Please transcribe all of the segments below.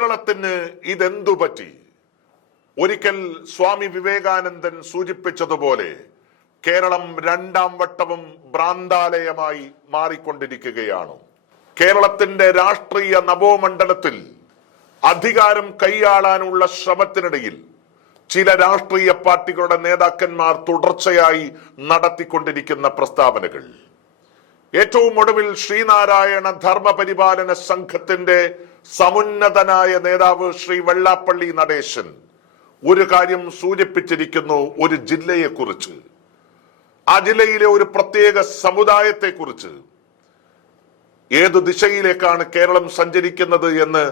കേരളത്തിന് ഇതെന്തു പറ്റി? ഒരിക്കൽ സ്വാമി വിവേകാനന്ദൻ സൂചിപ്പിച്ചതുപോലെ കേരളം രണ്ടാം വട്ടവും ഭ്രാന്താലയമായി മാറിക്കൊണ്ടിരിക്കുകയാണ്. കേരളത്തിന്റെ രാഷ്ട്രീയ നവോമണ്ഡലത്തിൽ അധികാരം കൈയാളാനുള്ള ശ്രമത്തിനിടയിൽ ചില രാഷ്ട്രീയ പാർട്ടികളുടെ നേതാക്കന്മാർ തുടർച്ചയായി നടത്തിക്കൊണ്ടിരിക്കുന്ന പ്രസ്താവനകൾ, ഏറ്റവും ഒടുവിൽ ശ്രീനാരായണ ധർമ്മപരിപാലന സംഘത്തിന്റെ സമുന്നതനായ നേതാവ് ശ്രീ വെള്ളാപ്പള്ളി നടേശൻ ഒരു കാര്യം സൂചിപ്പിച്ചിരിക്കുന്നു, ഒരു ജില്ലയെക്കുറിച്ച്, ആ ജില്ലയിലെ ഒരു പ്രത്യേക സമുദായത്തെക്കുറിച്ച്. ഏതു ദിശയിലേക്കാണ് കേരളം സഞ്ചരിക്കുന്നത് എന്ന്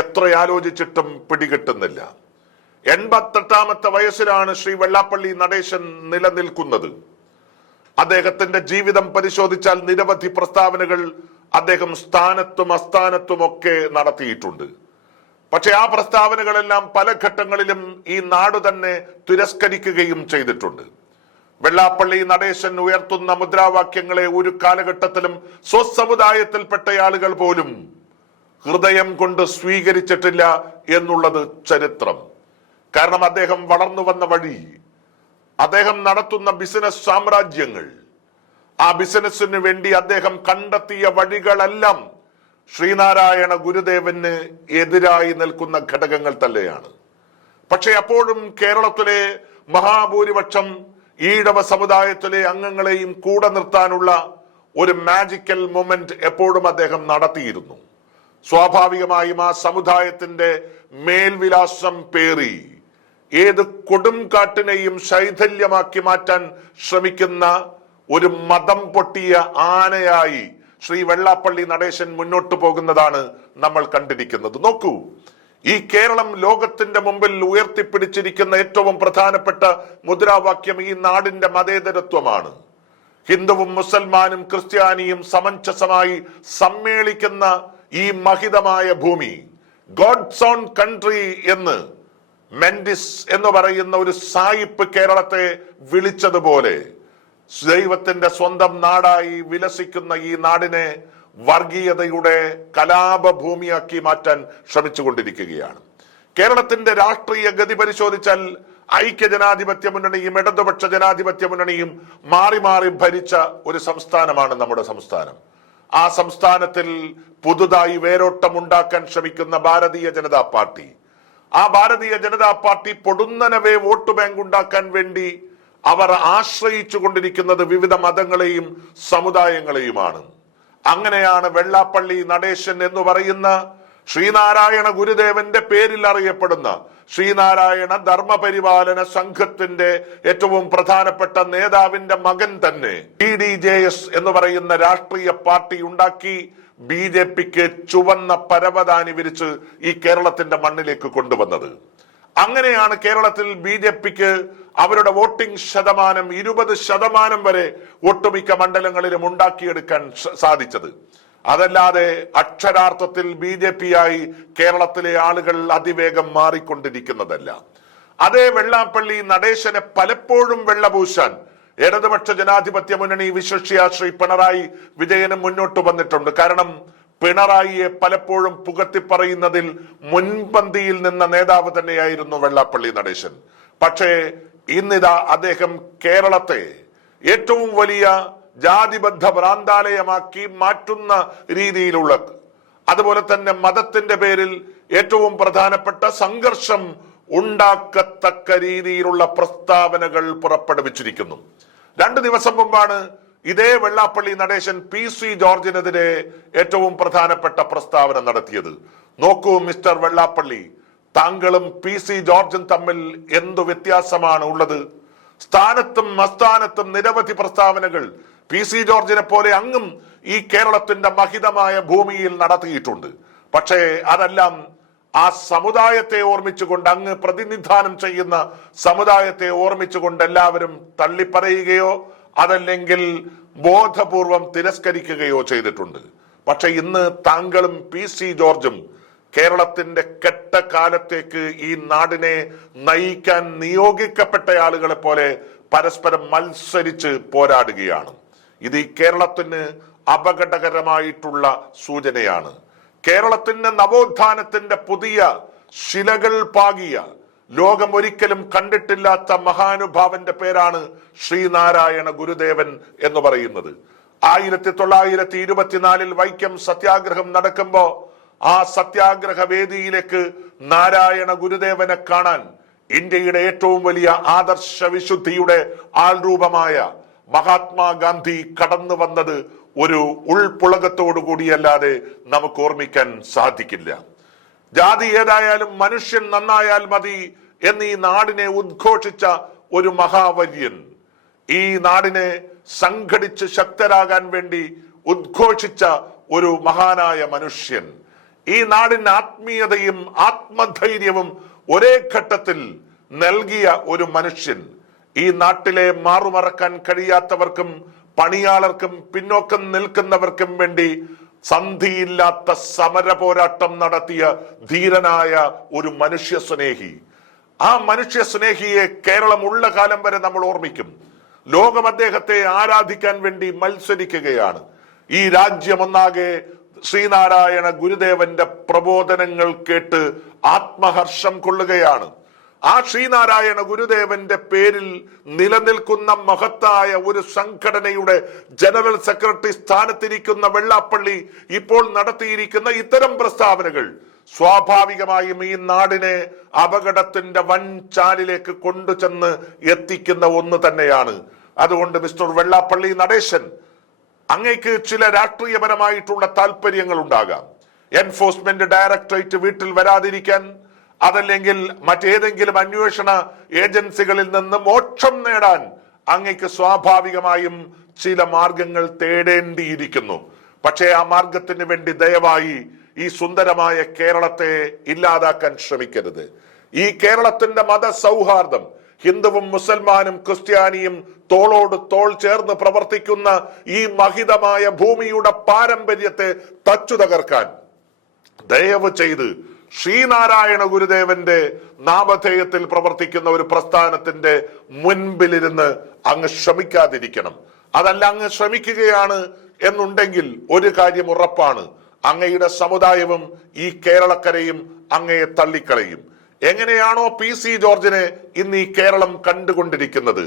എത്ര ആലോചിച്ചിട്ടും പിടികിട്ടുന്നില്ല. 88ാമത്തെ വയസ്സിലാണ് ശ്രീ വെള്ളാപ്പള്ളി നടേശൻ നിലനിൽക്കുന്നത്. അദ്ദേഹത്തിന്റെ ജീവിതം പരിശോധിച്ചാൽ നിരവധി പ്രസ്താവനകൾ അദ്ദേഹം സ്ഥാനത്തും അസ്ഥാനത്തും ഒക്കെ നടത്തിയിട്ടുണ്ട്. പക്ഷെ ആ പ്രസ്താവനകളെല്ലാം പല ഘട്ടങ്ങളിലും ഈ നാട് തന്നെ തിരസ്കരിക്കുകയും ചെയ്തിട്ടുണ്ട്. വെള്ളാപ്പള്ളി നടേശൻ ഉയർത്തുന്ന മുദ്രാവാക്യങ്ങളെ ഒരു കാലഘട്ടത്തിലും സ്വസമുദായത്തിൽപ്പെട്ട ആളുകൾ പോലും ഹൃദയം കൊണ്ട് സ്വീകരിച്ചിട്ടില്ല എന്നുള്ളത് ചരിത്രം. കാരണം അദ്ദേഹം വളർന്നു വന്ന വഴി, അദ്ദേഹം നടത്തുന്ന ബിസിനസ് സാമ്രാജ്യങ്ങൾ, ആ ബിസിനസ്സിന് വേണ്ടി അദ്ദേഹം കണ്ടെത്തിയ വഴികളെല്ലാം ശ്രീനാരായണ ഗുരുദേവന് എതിരായി നിൽക്കുന്ന ഘടകങ്ങൾ തന്നെയാണ്. പക്ഷെ അപ്പോഴും കേരളത്തിലെ മഹാഭൂരിപക്ഷം ഈഴവ സമുദായത്തിലെ അംഗങ്ങളെയും കൂടെ നിർത്താനുള്ള ഒരു മാജിക്കൽ മൊമെന്റ് എപ്പോഴും അദ്ദേഹം നടത്തിയിരുന്നു. സ്വാഭാവികമായും ആ സമുദായത്തിന്റെ മേൽവിലാസം പേറി ഏത് കൊടുംകാട്ടിനെയും ശൈഥല്യമാക്കി മാറ്റാൻ ശ്രമിക്കുന്ന ഒരു മതം പൊട്ടിയ ആനയായി ശ്രീ വെള്ളാപ്പള്ളി നടേശൻ മുന്നോട്ട് പോകുന്നതാണ് നമ്മൾ കണ്ടിരിക്കുന്നത്. നോക്കൂ, ഈ കേരളം ലോകത്തിന്റെ മുമ്പിൽ ഉയർത്തിപ്പിടിച്ചിരിക്കുന്ന ഏറ്റവും പ്രധാനപ്പെട്ട മുദ്രാവാക്യം ഈ നാടിന്റെ മതേതരത്വമാണ്. ഹിന്ദുവും മുസൽമാനും ക്രിസ്ത്യാനിയും സമഞ്ജസമായി സമ്മേളിക്കുന്ന ഈ മഹിതമായ ഭൂമി, ഗോഡ്സ് ഓൺ കൺട്രി എന്ന് മെൻഡിസ് എന്ന് പറയുന്ന ഒരു സായിപ്പ് കേരളത്തെ വിളിച്ചതുപോലെ ദൈവത്തിന്റെ സ്വന്തം നാടായി വിലസിക്കുന്ന ഈ നാടിനെ വർഗീയതയുടെ കലാപഭൂമിയാക്കി മാറ്റാൻ ശ്രമിച്ചുകൊണ്ടിരിക്കുകയാണ്. കേരളത്തിന്റെ രാഷ്ട്രീയ ഗതി പരിശോധിച്ചാൽ ഐക്യ ജനാധിപത്യ മുന്നണിയും ഇടതുപക്ഷ ജനാധിപത്യ മുന്നണിയും മാറി മാറി ഭരിച്ച ഒരു സംസ്ഥാനമാണ് നമ്മുടെ സംസ്ഥാനം. ആ സംസ്ഥാനത്തിൽ പുതുതായി വേരോട്ടമുണ്ടാക്കാൻ ശ്രമിക്കുന്ന ഭാരതീയ ജനതാ പാർട്ടി, ആ Bharatiya Janata party പൊടുന്നനവേ vote bank ഉണ്ടാക്കാൻ വേണ്ടി അവർ ആശ്രയിച്ചു കൊണ്ടിരിക്കുന്നത് വിവിധ മതങ്ങളെയും സമുദായങ്ങളെയുമാണ്. അങ്ങനെയാണ് വെള്ളാപ്പള്ളി നടേശൻ എന്ന് പറയുന്ന ശ്രീനാരായണ ഗുരുദേവന്റെ പേരിൽ അറിയപ്പെടുന്ന ശ്രീനാരായണ ധർമ്മപരിപാലന സംഘത്തിന്റെ ഏറ്റവും പ്രധാനപ്പെട്ട നേതാവിന്റെ മകൻ തന്നെ TDJS എന്ന് പറയുന്ന രാഷ്ട്രീയ പാർട്ടി ഉണ്ടാക്കി BJPക്ക് ചുവന്ന പരവതാനി വിരിച്ച് ഈ കേരളത്തിന്റെ മണ്ണിലേക്ക് കൊണ്ടുവന്നത്. അങ്ങനെയാണ് കേരളത്തിൽ BJPക്ക് അവരുടെ വോട്ടിംഗ് ശതമാനം 20% വരെ ഒട്ടുമിക്ക മണ്ഡലങ്ങളിലും ഉണ്ടാക്കിയെടുക്കാൻ സാധിച്ചത്. അതല്ലാതെ അക്ഷരാർത്ഥത്തിൽ BJPയായി കേരളത്തിലെ ആളുകൾ അതിവേഗം മാറിക്കൊണ്ടിരിക്കുന്നതല്ല. അതേ വെള്ളാപ്പള്ളി നടേശനെ പലപ്പോഴും വെള്ളപൂശാൻ ഇടതുപക്ഷ ജനാധിപത്യ മുന്നണി വിശ്വസ്യ ശ്രീ പിണറായി വിജയനും മുന്നോട്ട് വന്നിട്ടുണ്ട്. കാരണം പിണറായിയെ പലപ്പോഴും പുകഴ്ത്തി പറയുന്നതിൽ മുൻപന്തിയിൽ നിന്ന നേതാവ് തന്നെയായിരുന്നു വെള്ളാപ്പള്ളി നടേശൻ. പക്ഷേ ഇന്നിതാ അദ്ദേഹം കേരളത്തെ ഏറ്റവും വലിയ ജാതിബദ്ധ ഭ്രാന്താലയമാക്കി മാറ്റുന്ന രീതിയിലുള്ള, അതുപോലെ തന്നെ മതത്തിന്റെ പേരിൽ ഏറ്റവും പ്രധാനപ്പെട്ട സംഘർഷം ഉണ്ടാക്കത്തക്ക രീതിയിലുള്ള പ്രസ്താവനകൾ പുറപ്പെടുവിച്ചിരിക്കുന്നു. 2 ദിവസം മുമ്പാണ് ഇതേ വെള്ളാപ്പള്ളി നടേശൻ PC ജോർജിനെതിരെ ഏറ്റവും പ്രധാനപ്പെട്ട പ്രസ്താവന നടത്തിയത്. നോക്കൂ മിസ്റ്റർ വെള്ളാപ്പള്ളി, താങ്കളും PC ജോർജും തമ്മിൽ എന്തു വ്യത്യാസമാണ് ഉള്ളത്? സ്ഥാനത്തും അസ്ഥാനത്തും നിരവധി പ്രസ്താവനകൾ PC ജോർജിനെ പോലെ അങ്ങും ഈ കേരളത്തിന്റെ മഹിതമായ ഭൂമിയിൽ നടത്തിയിട്ടുണ്ട്. പക്ഷേ അതെല്ലാം ആ സമുദായത്തെ ഓർമ്മിച്ചുകൊണ്ട്, അങ്ങ് പ്രതിനിധാനം ചെയ്യുന്ന സമുദായത്തെ ഓർമ്മിച്ചുകൊണ്ട് എല്ലാവരും തള്ളിപ്പറയുകയോ അതല്ലെങ്കിൽ ബോധപൂർവം തിരസ്കരിക്കുകയോ ചെയ്തിട്ടുണ്ട്. പക്ഷെ ഇന്ന് താങ്കളും PC ജോർജും കേരളത്തിന്റെ കെട്ട കാലത്തേക്ക് ഈ നാടിനെ നയിക്കാൻ നിയോഗിക്കപ്പെട്ട ആളുകളെ പോലെ പരസ്പരം മത്സരിച്ച് പോരാടുകയാണ്. ഇത് ഈ കേരളത്തിന് അപകടകരമായിട്ടുള്ള സൂചനയാണ്. കേരളത്തിന്റെ നവോത്ഥാനത്തിന്റെ പുതിയ ശിലകൾ പാകിയ, ലോകം ഒരിക്കലും കണ്ടിട്ടില്ലാത്ത മഹാനുഭാവന്റെ പേരാണ് ശ്രീനാരായണ ഗുരുദേവൻ എന്ന് പറയുന്നത്. 1924 വൈക്കം സത്യാഗ്രഹം നടക്കുമ്പോ ആ സത്യാഗ്രഹ വേദിയിലേക്ക് നാരായണ ഗുരുദേവനെ കാണാൻ ഇന്ത്യയുടെ ഏറ്റവും വലിയ ആദർശ വിശുദ്ധിയുടെ ആൾരൂപമായ മഹാത്മാഗാന്ധി കടന്നു വന്നത് ഒരു ഉൾപുളകത്തോടു കൂടിയല്ലാതെ നമുക്ക് ഓർമ്മിക്കാൻ സാധിക്കില്ല. ജാതി ഏതായാലും മനുഷ്യൻ നന്നായാൽ മതി എന്നീ നാടിനെ ഉദ്ഘോഷിച്ച ഒരു മഹാവര്യൻ, ഈ നാടിനെ സംഘടിച്ച് ശക്തരാകാൻ വേണ്ടി ഉദ്ഘോഷിച്ച ഒരു മഹാനായ മനുഷ്യൻ, ഈ നാടിന് ആത്മീയതയും ആത്മധൈര്യവും ഒരേ ഘട്ടത്തിൽ നൽകിയ ഒരു മനുഷ്യൻ, ഈ നാട്ടിലെ മാറുമറക്കാൻ കഴിയാത്തവർക്കും പണിയാളർക്കും പിന്നോക്കം നിൽക്കുന്നവർക്കും വേണ്ടി സന്ധിയില്ലാത്ത സമര പോരാട്ടം നടത്തിയ ധീരനായ ഒരു മനുഷ്യ സ്നേഹി. ആ മനുഷ്യ സ്നേഹിയെ കേരളം ഉള്ള കാലം വരെ നമ്മൾ ഓർമ്മിക്കും. ലോകം അദ്ദേഹത്തെ ആരാധിക്കാൻ വേണ്ടി മത്സരിക്കുകയാണ്. ഈ രാജ്യമൊന്നാകെ ശ്രീനാരായണ ഗുരുദേവന്റെ പ്രബോധനങ്ങൾ കേട്ട് ആത്മഹർഷം കൊള്ളുകയാണ്. ആ ശ്രീനാരായണ ഗുരുദേവന്റെ പേരിൽ നിലനിൽക്കുന്ന മഹത്തായ ഒരു സംഘടനയുടെ ജനറൽ സെക്രട്ടറി സ്ഥാനത്തിരിക്കുന്ന വെള്ളാപ്പള്ളി ഇപ്പോൾ നടത്തിയിരിക്കുന്ന ഇത്തരം പ്രസ്താവനകൾ സ്വാഭാവികമായും ഈ നാടിനെ അപകടത്തിന്റെ വൻ ചാലിലേക്ക് കൊണ്ടുചെന്ന് എത്തിക്കുന്ന ഒന്ന് തന്നെയാണ്. അതുകൊണ്ട് മിസ്റ്റർ വെള്ളാപ്പള്ളി നടേശൻ, അങ്ങേക്ക് ചില രാഷ്ട്രീയപരമായിട്ടുള്ള താല്പര്യങ്ങൾ ഉണ്ടാകാം. എൻഫോഴ്സ്മെന്റ് ഡയറക്ടറേറ്റ് വീട്ടിൽ വരാതിരിക്കാൻ, അതല്ലെങ്കിൽ മറ്റേതെങ്കിലും അന്വേഷണ ഏജൻസികളിൽ നിന്ന് മോക്ഷം നേടാൻ അങ്ങേക്ക് സ്വാഭാവികമായും ചില മാർഗങ്ങൾ തേടേണ്ടിയിരിക്കുന്നു. പക്ഷേ ആ മാർഗത്തിന് വേണ്ടി ദയവായി ഈ സുന്ദരമായ കേരളത്തെ ഇല്ലാതാക്കാൻ ശ്രമിക്കരുത്. ഈ കേരളത്തിന്റെ മതസൗഹാർദ്ദം, ഹിന്ദുവും മുസൽമാനും ക്രിസ്ത്യാനിയും തോളോട് തോൾ ചേർന്ന് പ്രവർത്തിക്കുന്ന ഈ മഹിതമായ ഭൂമിയുടെ പാരമ്പര്യത്തെ തച്ചു തകർക്കാൻ ദയവ് ചെയ്ത് ശ്രീനാരായണ ഗുരുദേവന്റെ നാമധേയത്തിൽ പ്രവർത്തിക്കുന്ന ഒരു പ്രസ്ഥാനത്തിന്റെ മുൻപിലിരുന്ന് അങ്ങ് ശ്രമിക്കാതിരിക്കണം. അതല്ല, അങ്ങ് ശ്രമിക്കുകയാണ് എന്നുണ്ടെങ്കിൽ ഒരു കാര്യം ഉറപ്പാണ്, അങ്ങയുടെ സമുദായവും ഈ കേരളക്കരയും അങ്ങയെ തള്ളിക്കളയും. എങ്ങനെയാണോ PC ജോർജിനെ ഇന്ന് ഈ കേരളം കണ്ടുകൊണ്ടിരിക്കുന്നത്,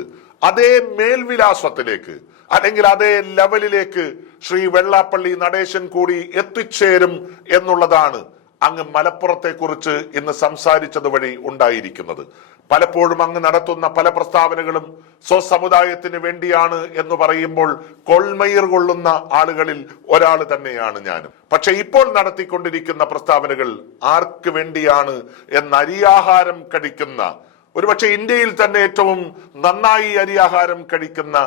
അതേ മേൽവിലാസത്തിലേക്ക് അല്ലെങ്കിൽ അതേ ലെവലിലേക്ക് ശ്രീ വെള്ളാപ്പള്ളി നടേശൻ കൂടി എത്തിച്ചേരും എന്നുള്ളതാണ് അങ്ങ് മലപ്പുറത്തെ കുറിച്ച് ഇന്ന് സംസാരിച്ചത് വഴി ഉണ്ടായിരിക്കുന്നത്. പലപ്പോഴും അങ്ങ് നടത്തുന്ന പല പ്രസ്താവനകളും സ്വസമുദായത്തിന് വേണ്ടിയാണ് എന്ന് പറയുമ്പോൾ കൊൾമയിർ കൊള്ളുന്ന ആളുകളിൽ ഒരാൾ തന്നെയാണ് ഞാനും. പക്ഷെ ഇപ്പോൾ നടത്തിക്കൊണ്ടിരിക്കുന്ന പ്രസ്താവനകൾ ആർക്ക് വേണ്ടിയാണ് എന്ന് അരിയാഹാരം കഴിക്കുന്ന, ഒരുപക്ഷെ ഇന്ത്യയിൽ തന്നെ ഏറ്റവും നന്നായി അരിയാഹാരം കഴിക്കുന്ന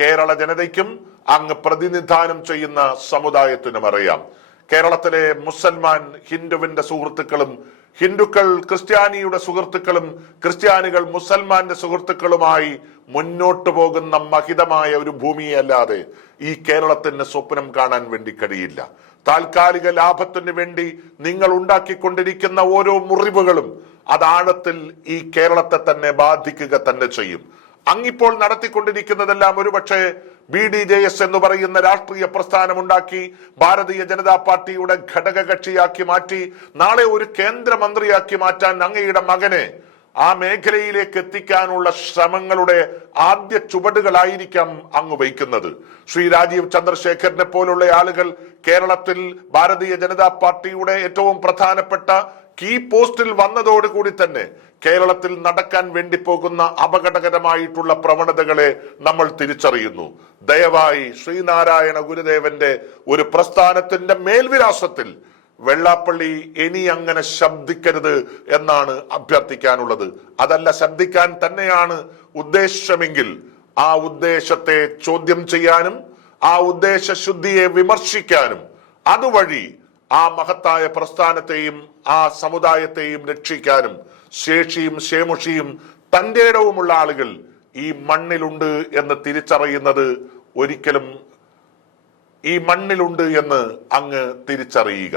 കേരള ജനതയ്ക്കും അങ്ങ് പ്രതിനിധാനം ചെയ്യുന്ന സമുദായത്തിനും അറിയാം. കേരളത്തിലെ മുസൽമാൻ ഹിന്ദുവിന്റെ സുഹൃത്തുക്കളും ഹിന്ദുക്കൾ ക്രിസ്ത്യാനിയുടെ സുഹൃത്തുക്കളും ക്രിസ്ത്യാനികൾ മുസൽമാന്റെ സുഹൃത്തുക്കളുമായി മുന്നോട്ടു പോകുന്ന മഹിതമായ ഒരു ഭൂമിയല്ലാതെ ഈ കേരളത്തിന് സ്വപ്നം കാണാൻ വേണ്ടി കഴിയില്ല. താൽക്കാലിക ലാഭത്തിന് വേണ്ടി നിങ്ങൾ ഉണ്ടാക്കിക്കൊണ്ടിരിക്കുന്ന ഓരോ മുറിവുകളും അത് ആഴത്തിൽ ഈ കേരളത്തെ തന്നെ ബാധിക്കുക തന്നെ ചെയ്യും. അങ്ങിപ്പോൾ നടത്തിക്കൊണ്ടിരിക്കുന്നതെല്ലാം ഒരുപക്ഷെ BDJS എന്ന് പറയുന്ന രാഷ്ട്രീയ പ്രസ്ഥാനമുണ്ടാക്കി ഭാരതീയ ജനതാ പാർട്ടിയുടെ ഘടക കക്ഷിയാക്കി മാറ്റി നാളെ ഒരു കേന്ദ്രമന്ത്രിയാക്കി മാറ്റാൻ അങ്ങയുടെ മകനെ ആ മേഖലയിലേക്ക് എത്തിക്കാനുള്ള ശ്രമങ്ങളുടെ ആദ്യ ചുവടുകളായിരിക്കാം അങ്ങ് വയ്ക്കുന്നത്. ശ്രീ രാജീവ് ചന്ദ്രശേഖരനെ പോലുള്ള ആളുകൾ കേരളത്തിൽ ഭാരതീയ ജനതാ പാർട്ടിയുടെ ഏറ്റവും പ്രധാനപ്പെട്ട കീ പോസ്റ്റിൽ വന്നതോടുകൂടി തന്നെ കേരളത്തിൽ നടക്കാൻ വേണ്ടി പോകുന്ന അപകടകരമായിട്ടുള്ള പ്രവണതകളെ നമ്മൾ തിരിച്ചറിയുന്നു. ദയവായി ശ്രീനാരായണ ഗുരുദേവന്റെ ഒരു പ്രസ്ഥാനത്തിന്റെ മേൽവിലാസത്തിൽ വെള്ളാപ്പള്ളി ഇനി അങ്ങനെ ശബ്ദിക്കരുത് എന്നാണ് അഭ്യർത്ഥിക്കാനുള്ളത്. അതല്ല, ശബ്ദിക്കാൻ തന്നെയാണ് ഉദ്ദേശമെങ്കിൽ ആ ഉദ്ദേശത്തെ ചോദ്യം ചെയ്യാനും ആ ഉദ്ദേശശുദ്ധിയെ വിമർശിക്കാനും അതുവഴി ആ മഹത്തായ പ്രസ്ഥാനത്തെയും ആ സമുദായത്തെയും രക്ഷിക്കാനും ശേഷിയും ശേമുഷിയും തന്റെ ഇടവുമുള്ള ആളുകൾ ഈ മണ്ണിലുണ്ട് എന്ന് തിരിച്ചറിയുന്നത് ഒരിക്കലും ഈ മണ്ണിലുണ്ട് എന്ന് അങ്ങ് തിരിച്ചറിയുക.